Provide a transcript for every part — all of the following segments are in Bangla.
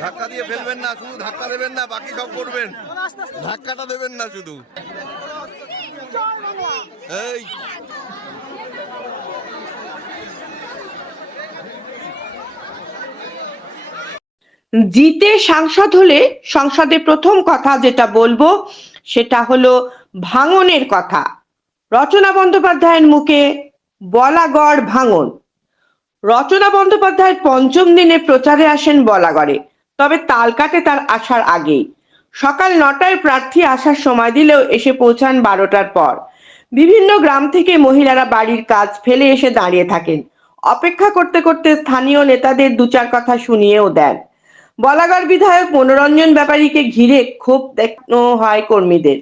ধাক্কা দিয়ে ফেলবেন না শুধু ধাক্কা দেবেন না বাকি সব করবেন। ধাক্কাটা দেবেন না শুধু। এই। জিতে সাংসদ হলে সংসদে প্রথম কথা যেটা বলব, সেটা হলো ভাঙনের কথা। রচনা বন্দ্যোপাধ্যায়ের মুখে বলাগড় ভাঙন। রচনা বন্দ্যোপাধ্যায়ের পঞ্চম দিনে প্রচারে আসেন বলাগড়ে, তবে তালকাটে তার আসার আগেই। সকাল নটায় প্রার্থী আসার সময় দিলেও এসে পৌঁছান বারোটার পর। বিভিন্ন গ্রাম থেকে মহিলারা বাড়ির কাজ ফেলে এসে দাঁড়িয়ে থাকেন। অপেক্ষা করতে করতে স্থানীয় নেতাদের দু চার কথা শুনিয়েও দেন। বলাগড় বিধায়ক মনোরঞ্জন ব্যাপারীকে ঘিরে ক্ষোভ দেখানো হয় কর্মীদের।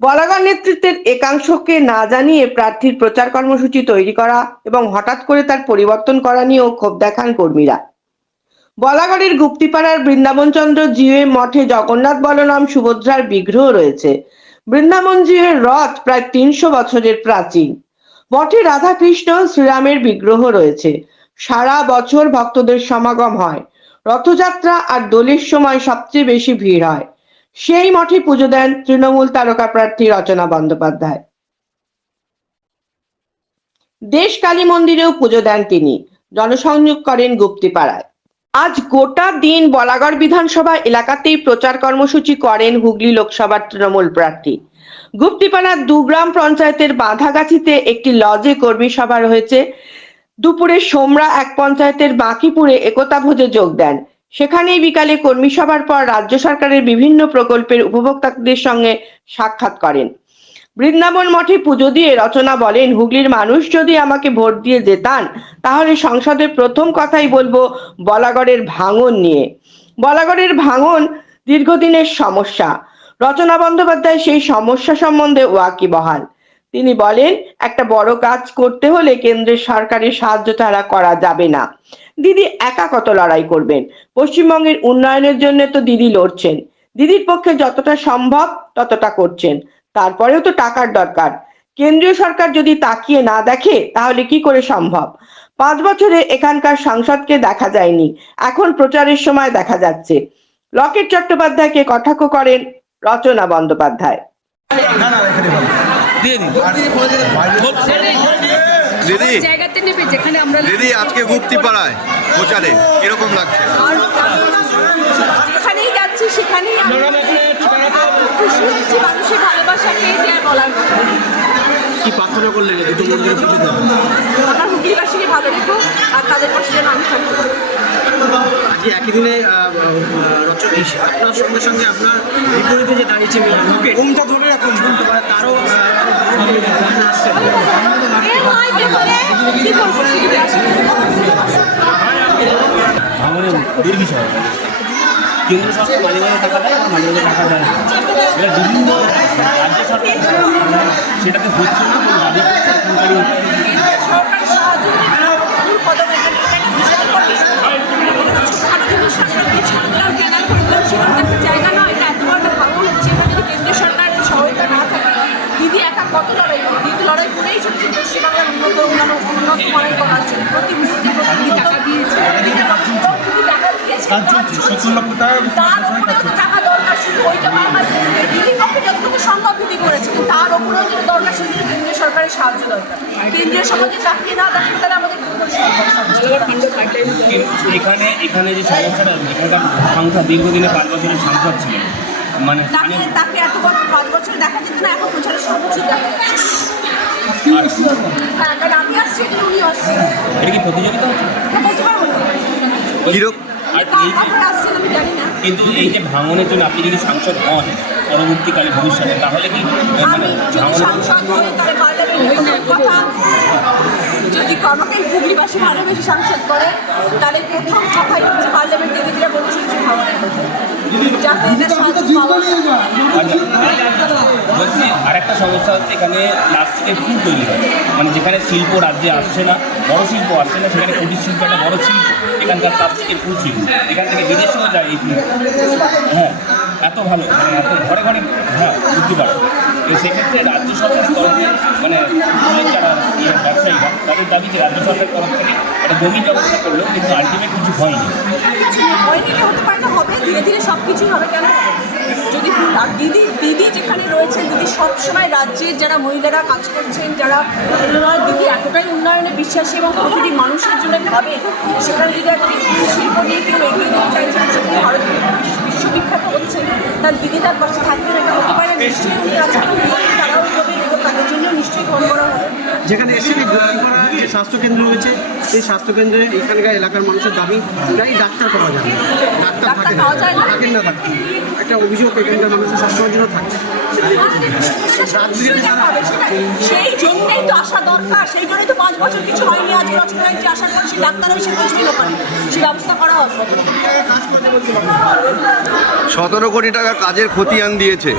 বলাগড় নেতৃত্বের একাংশকে না জানিয়ে প্রার্থীর প্রচার কর্মসূচি তৈরি করা এবং হঠাৎ করে তার পরিবর্তন করা নিয়েও ক্ষোভ দেখান কর্মীরা। বলাগড়ের গুপ্তিপাড়ার বৃন্দাবনচন্দ্র জিউয়ে মঠে জগন্নাথ বলরাম সুভদ্রার বিগ্রহ রয়েছে। বৃন্দাবন জিউয়ের রথ প্রায় তিনশো বছরের প্রাচীন। মঠে রাধাকৃষ্ণ শ্রীরামের বিগ্রহ রয়েছে। সারা বছর ভক্তদের সমাগম হয়। রথযাত্রা আর দোলের সময় সবচেয়ে বেশি ভিড় হয়। সেই মঠে পুজো দেন তৃণমূল তারকা প্রার্থী রচনা বন্দ্যোপাধ্যায়। দেশ কালী মন্দিরেও পুজো দেন তিনি। জনসংযোগ করেন গুপ্তিপাড়ায়। আজ গোটা দিন বলাগড় বিধানসভা এলাকাতেই প্রচার কর্মসূচি করেন হুগলি লোকসভার তৃণমূল প্রার্থী। গুপ্তিপাড়ার দুগ্রাম পঞ্চায়েতের বাঁধাগাছিতে একটি লজে কর্মী সভা হয়েছে দুপুরে সোমরা এক পঞ্চায়েতের বাঁকিপুরে একতা ভোজে যোগ দেন। সেখানেই বিকালে কর্মী সভার পর রাজ্য সরকারের বিভিন্ন প্রকল্পের উপভোক্তাদের সঙ্গে সাক্ষাৎ করেন। বৃন্দাবন মঠে পুজো দিয়ে রচনা বলেন, হুগলির মানুষ যদি আমাকে ভোট দিয়ে যেতান তাহলে সংসদের প্রথম কথাই বলব, বলাগড়ের ভাঙন নিয়ে। বলাগড়ের ভাঙন দীর্ঘদিনের সমস্যা। রচনা বন্দ্যোপাধ্যায় সেই সমস্যা সম্বন্ধে ওয়াকিবহাল। তিনি বলেন, একটা বড় কাজ করতে হলে কেন্দ্রের সরকারের সাহায্য ছাড়া করা যাবে না। দিদি একা কত লড়াই করবেন? পশ্চিমবঙ্গের উন্নয়নের জন্য তো দিদি লড়ছেন। দিদির পক্ষে যতটা সম্ভব ততটা করছেন। তারপরেও তো টাকার দরকার। কেন্দ্রীয় সরকার যদি তাকিয়ে না দেখে, তাহলে কি করে সম্ভব? পাঁচ বছরে এখানকার সাংসদকে দেখা যায়নি। এখন প্রচারের সময় দেখা যাচ্ছে। লকেট চট্টোপাধ্যায়কে কটাক্ষ করেন রচনা বন্দ্যোপাধ্যায়। দিয়ে দিন। দিদি জায়গাতে নেবে যেখানে আমরা দিদি আজকে গুপ্তি পাড়ায় প্রচারে কীরকম লাগছে যেখানেই যাচ্ছি সেখানেই খুশি হচ্ছি মানুষের ভালোবাসা পেয়ে যে বলার কি প্রার্থনা করলেন দুটো মন্দিরে পুজো দেন। আমরা হুগলিবাসীকে ভালো রেখো আর তাদের পাশে যেন আমি থাকতে আজকে একই দিনে আপনার সঙ্গে সঙ্গে আপনার বিপরীতে যে দাঁড়িয়েছে লোকে ঘুমটা ধরে রাখুন। তারও আমাদের দুর্বিষয়। কেন্দ্র সরকার মাঝে মাঝে টাকা দেয় আর টাকা এবার বিভিন্ন রাজ্য সরকার সরকারি সরকারের সহযোগিতা ভুল পদক্ষেপ এটা বিশাল করে। আর কিন্তু সরকারকে ছাড়লাম কেন করলাম সেরকম একটা জায়গা নয় এটা এত বড় একটা ভাঙন হচ্ছে এখানে যদি কেন্দ্রীয় সরকারের সহায়তা না থাকে দিদি একা কত লড়াই করবে দিদি লড়াই করেই ছোট ছোট পশ্চিমবাংলার উন্নত উন্নত মানের করার জন্য প্রতি মুহূর্তে প্রতি টাকা দিয়েছে। টাকা দিয়েছে তার উপরেও তো টাকা দরকার শুধু। ওইটা বারবার দিদির যতটুকু সম্ভব দিদি করেছে তার উপরেও যদি দরকার শুধু কেন্দ্রীয় সরকারের সাহায্য দরকার। কেন্দ্রীয় সমাজে চাকরি না দেখেন তাহলে আমাদের এখানে এখানে যে সমস্যাটা এখানকার সংখ্যা দীর্ঘদিনে পাঁচ বছরের সংখ্যা ছিল। মানে তাকে তাকে এত পাঁচ বছর দেখা যেত না এখন প্রচারের সর্বোচ্চ দেখা হ্যাঁ কারণ আমি আসছি উনি আসছে এটা কি প্রতিযোগিতা বলতে পারব না। কীরকম কিন্তু এই যে ভাঙনের জন্য আপনি যদি সাংসদ হন পরবর্তীকালে ভবিষ্যতে তাহলে কি মানে যদি আমাকে হুগলিবাসী ভালোবেসে সাংসদ করে তাহলে প্রথম কথাই হচ্ছে পার্লামেন্ট দেবীরা বলেছে কিছু যাতে বলছি আর একটা সমস্যা হচ্ছে এখানে প্লাস্টিকের ফুল তৈরি হয়। মানে যেখানে শিল্প রাজ্যে আসছে না, বড় শিল্প আসছে না, সেখানে কুটির শিল্প একটা বড় শিল্প, এখানকার প্লাস্টিকের ফুল শিল্প। এখান থেকে বিদেশেও যায় এই হ্যাঁ এত ভালো মানে এত ঘরে ঘরে হ্যাঁ বুঝতে পারো সেক্ষেত্রে রাজ্য সরকারের তরফে মানে যারা ইয়ে ব্যবসায়ীরা তাদের দাবি যে রাজ্য সরকারের তরফ থেকে একটা জমির ব্যবস্থা করল কিন্তু আলটিমেট কিছু হয়নি। ভয় নিলে হতে পারে না হবে, ধীরে ধীরে সব কিছুই হবে, কেন? যদি দিদি দিদি যেখানে রয়েছেন, দিদি সবসময় রাজ্যের যারা মহিলারা কাজ করছেন, যারা দিদি এতটাই উন্নয়নে বিশ্বাসী এবং প্রতিটি মানুষের জন্য ভাবে সেখানে যদি একটা শিল্প নিয়ে কেউ এগিয়ে দিতে চাইছেন সত্যি ভারত বিশ্ববিখ্যাত হচ্ছে, তার দিদি তার পাশে থাকবেন এটা হতে পারে, নিশ্চয়ই উনি আজকে তারাও তাদের জন্য নিশ্চয়ই ফোন করা হবে যেখানে এসে ভর্তিপাড়া যে স্বাস্থ্যকেন্দ্র রয়েছে সেই স্বাস্থ্যকেন্দ্রে এখানকার এলাকার মানুষের দাবি প্রায় ডাক্তার পাওয়া যায় ডাক্তার থাকে না? থাকেন না থাকতে একটা অভিযোগ এখানকার মানুষের সবসময়ের জন্য থাকে। সেই জন্যই তো আসা দরকার। সেই জন্যই তো পাঁচ বছর কিছু হয়নি আজ বছর যে আসার পর সেই ডাক্তার এসে বলছিল পারে। সেই ব্যবস্থা করা হবে। সতেরো কোটি টাকা কাজের খতিয়ান দিয়েছে।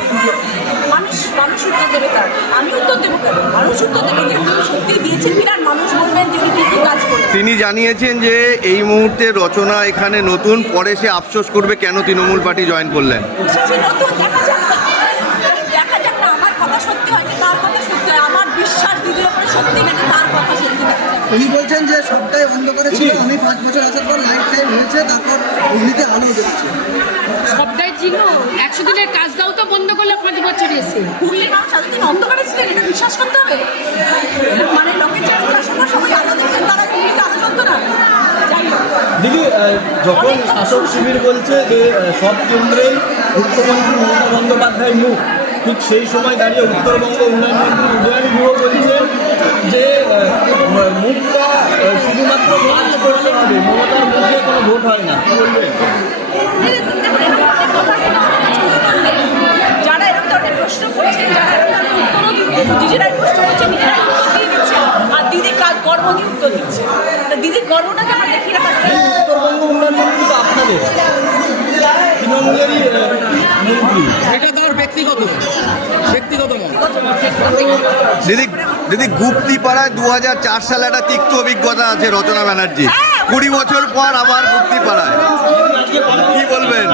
উত্তর দেবে তার। আমি উত্তর দেবো কেন? মানুষ উত্তর দেবে যে উনি সত্যি দিয়েছেন মানুষ বলবেন তিনি কি কি কাজ করবেন তিনি জানিয়েছেন যে এই মুহূর্তে রচনা এখানে নতুন পরে সে আফসোস করবে কেন তৃণমূল পার্টি জয়েন করলেন। নতুন দেখা উনি বলছেন যে সবটাই অন্ধকারে ছিল আমি পাঁচ বছর আসার পর লাইট টাইম হয়েছে তারপর অগ্নিতে আলো দেখছে সবটাই ছিল একশো দিনের কাজটাও তো বন্ধ করলে পাঁচ বছর এসে। হুগলির মানুষ এতদিন অন্ধকারে ছিলেন এটা বিশ্বাস করতে হবে? মানে সবাই আলো দেখছেন তারা আলো না? দিদি যখন শাসক শিবির বলছে যে সব কেন্দ্রেই মুখ্যমন্ত্রী মমতা বন্দ্যোপাধ্যায় মুখ ঠিক সেই সময় দাঁড়িয়ে উত্তরবঙ্গ উন্নয়ন মন্ত্রী উদয়ন গুহ বলছেন যে আহ, শুধুমাত্র কাজ করতে হবে। মমতার মুখে কোনো ভোট হয় না। কি বলবেন যারা এরকম ধরনের প্রশ্ন করছেন যারা নিজেরাই প্রশ্ন করছে নিজেরাই উত্তর দিয়ে দিচ্ছে আর দিদি কাজ কর্ম দিয়ে উত্তর দিচ্ছে? তা দিদির কর্মটাকে আমরা দেখি না উত্তরবঙ্গ উন্নয়ন মন্ত্রী আপনাদের। তৃণমূলেরই মন্ত্রী। দিদি দিদি, গুপ্তিপাড়ায় দু হাজার চার সালে একটা তিক্ত অভিজ্ঞতা আছে রচনা ব্যানার্জি। কুড়ি বছর পর আবার গুপ্তি পাড়ায় কি বলবেন?